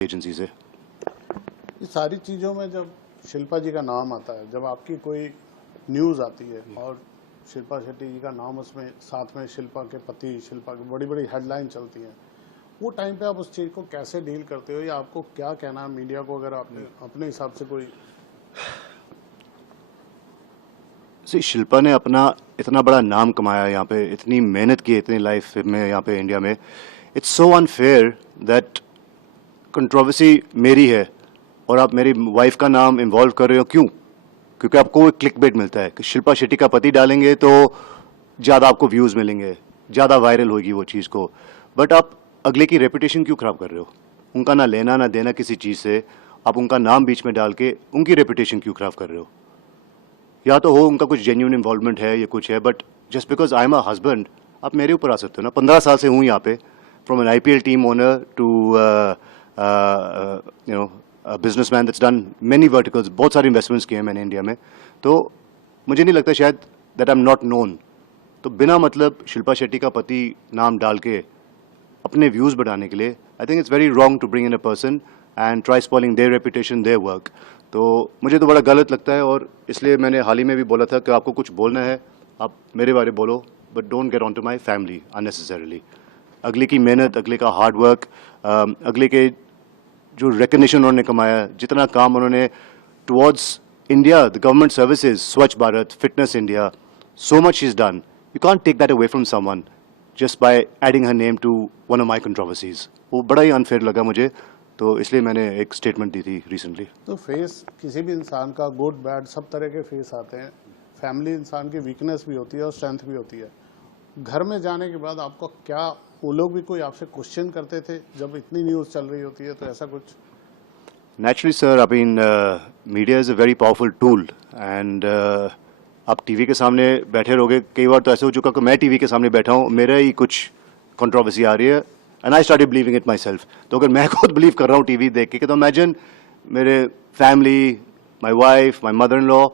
Agency से। ये सारी चीज़ों में जब शिल्पा जी का नाम आता है, जब आपकी कोई न्यूज़ आती है और शिल्पा शेट्टी जी का नाम उसमें साथ में शिल्पा के पति, शिल्पा की बड़ी बड़ी हेडलाइन चलती हैं, वो टाइम पे आप उस चीज़ को कैसे डील करते हो, या आपको क्या कहना है मीडिया को, अगर आपने अपने हिसाब से कोई? शिल्पा ने अपना इतना बड़ा नाम कमाया यहाँ पे, इतनी मेहनत की इतनी लाइफ में यहाँ पे इंडिया में। It's so unfair that controversy मेरी है और आप मेरी वाइफ का नाम इन्वॉल्व कर रहे हो। क्यों? क्योंकि आपको एक क्लिक बेट मिलता है कि शिल्पा शेट्टी का पति डालेंगे तो ज़्यादा आपको व्यूज़ मिलेंगे, ज़्यादा वायरल होगी वो चीज़ को। बट आप अगले की रेपुटेशन क्यों ख़राब कर रहे हो? उनका ना लेना ना देना किसी चीज़ से, आप उनका नाम बीच में डाल के उनकी रेपुटेशन क्यों ख़राब कर रहे हो? या तो हो उनका कुछ जेन्युइन इन्वॉल्वमेंट है या कुछ है, but just because I am a husband आप मेरे ऊपर आ सकते हो ना। 15 साल से हूँ यहाँ पे, from an IPL team owner to you know businessman that's done many verticals, बहुत सारे इन्वेस्टमेंट्स किए हैं मैंने इंडिया में। तो मुझे नहीं लगता शायद that I am not known. तो बिना मतलब शिल्पा शेट्टी का पति नाम डाल के अपने व्यूज़ बढ़ाने के लिए, I think it's very wrong to bring in a person and try spoiling their reputation, their work. तो मुझे तो बड़ा गलत लगता है, और इसलिए मैंने हाल ही में भी बोला था कि आपको कुछ बोलना है आप मेरे बारे में बोलो, but don't get on to my family unnecessarily. अगले की मेहनत, अगले का हार्ड वर्क, अगले के जो रिकग्निशन उन्होंने कमाया, जितना काम उन्होंने towards India, the government services, Swachh Bharat, fitness India, so much is done. You can't take that away from someone just by adding her name to one of my controversies. वो बड़ा ही अनफेयर लगा मुझे, तो इसलिए मैंने एक स्टेटमेंट दी थी रिसेंटली। तो फेस किसी भी इंसान का गुड बैड सब तरह के फेस आते हैं। फैमिली इंसान की वीकनेस भी होती है और स्ट्रेंथ भी होती है। घर में जाने के बाद आपको क्या, वो लोग भी कोई आपसे क्वेश्चन करते थे जब इतनी न्यूज़ चल रही होती है, तो ऐसा कुछ? Naturally sir, I mean media is a very powerful tool, and आप टीवी के सामने बैठे रहोगे, कई बार तो ऐसे हो चुका कि मैं टीवी के सामने बैठा हूँ, मेरा ही कुछ कंट्रोवर्सी आ रही है and I started believing it my self. तो अगर मैं खुद बिलीव कर रहा हूँ टीवी देख के, तो इमेजिन मेरे family, my wife, my mother in law,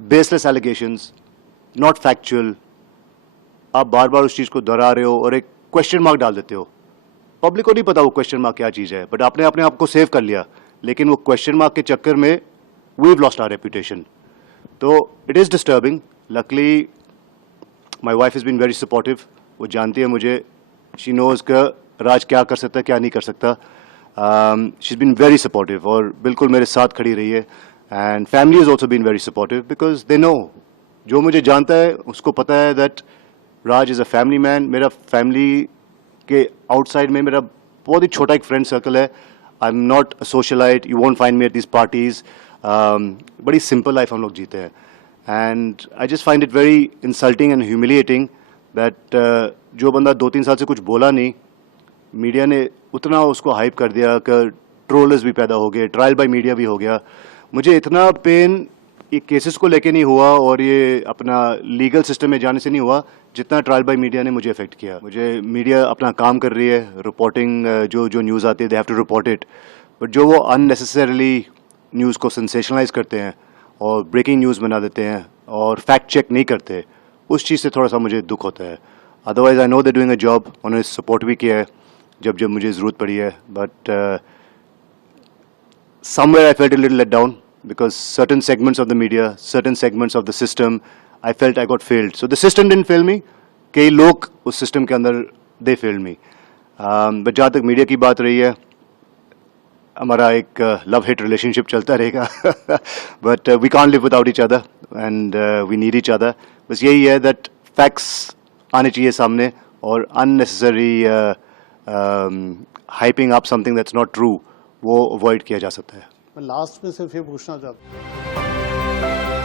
baseless allegations, not factual. आप बार बार उस चीज़ को दोहरा रहे हो और एक क्वेश्चन मार्क डाल देते हो। पब्लिक को नहीं पता वो क्वेश्चन मार्क क्या चीज़ है, बट आपने अपने आप को सेव कर लिया, लेकिन वो क्वेश्चन मार्क के चक्कर में we've lost our reputation. So it is disturbing. Luckily, my wife has been very supportive. वो जानती है मुझे, she knows कि राज क्या कर सकता है, क्या नहीं कर सकता। She's been very supportive और बिल्कुल मेरे साथ खड़ी रही है। And family has also been very supportive because they know, जो मुझे जानता है उसको पता है that Raj is a family man. मेरा family के outside में मेरा बहुत ही छोटा एक friend circle है। I'm not a socialite. You won't find me at these parties. बड़ी सिंपल लाइफ हम लोग जीते हैं, and I just find it very insulting and humiliating that जो बंदा 2-3 साल से कुछ बोला नहीं, मीडिया ने उतना उसको हाइप कर दिया कि ट्रोलर्स भी पैदा हो गए, ट्रायल बाय मीडिया भी हो गया। मुझे इतना पेन ये केसेस को लेके नहीं हुआ और ये अपना लीगल सिस्टम में जाने से नहीं हुआ, जितना ट्रायल बाय मीडिया ने मुझे अफेक्ट किया। मुझे मीडिया अपना काम कर रही है, रिपोर्टिंग, जो न्यूज़ आती है they have to report it, but जो वो अननेसेसरली न्यूज़ को सेंसेशनलाइज करते हैं और ब्रेकिंग न्यूज़ बना देते हैं और फैक्ट चेक नहीं करते, उस चीज़ से थोड़ा सा मुझे दुख होता है। Otherwise I know they doing a job, उन्होंने सपोर्ट भी किया है जब जब मुझे ज़रूरत पड़ी है, but somewhere I felt a little let down because certain segments of the media, certain segments of the system, I felt I got failed. So the system didn't fail me, कई लोग उस सिस्टम के अंदर they failed me. But जहाँ तक media की बात रही है, हमारा एक लव हिट रिलेशनशिप चलता रहेगा, but we can't live without each other and we need each other. बस यही है दैट फैक्ट्स आने चाहिए सामने, और unnecessary hyping up something that's not true वो अवॉइड किया जा सकता है। मैं लास्ट में सिर्फ ये पूछना चाहता हूँ,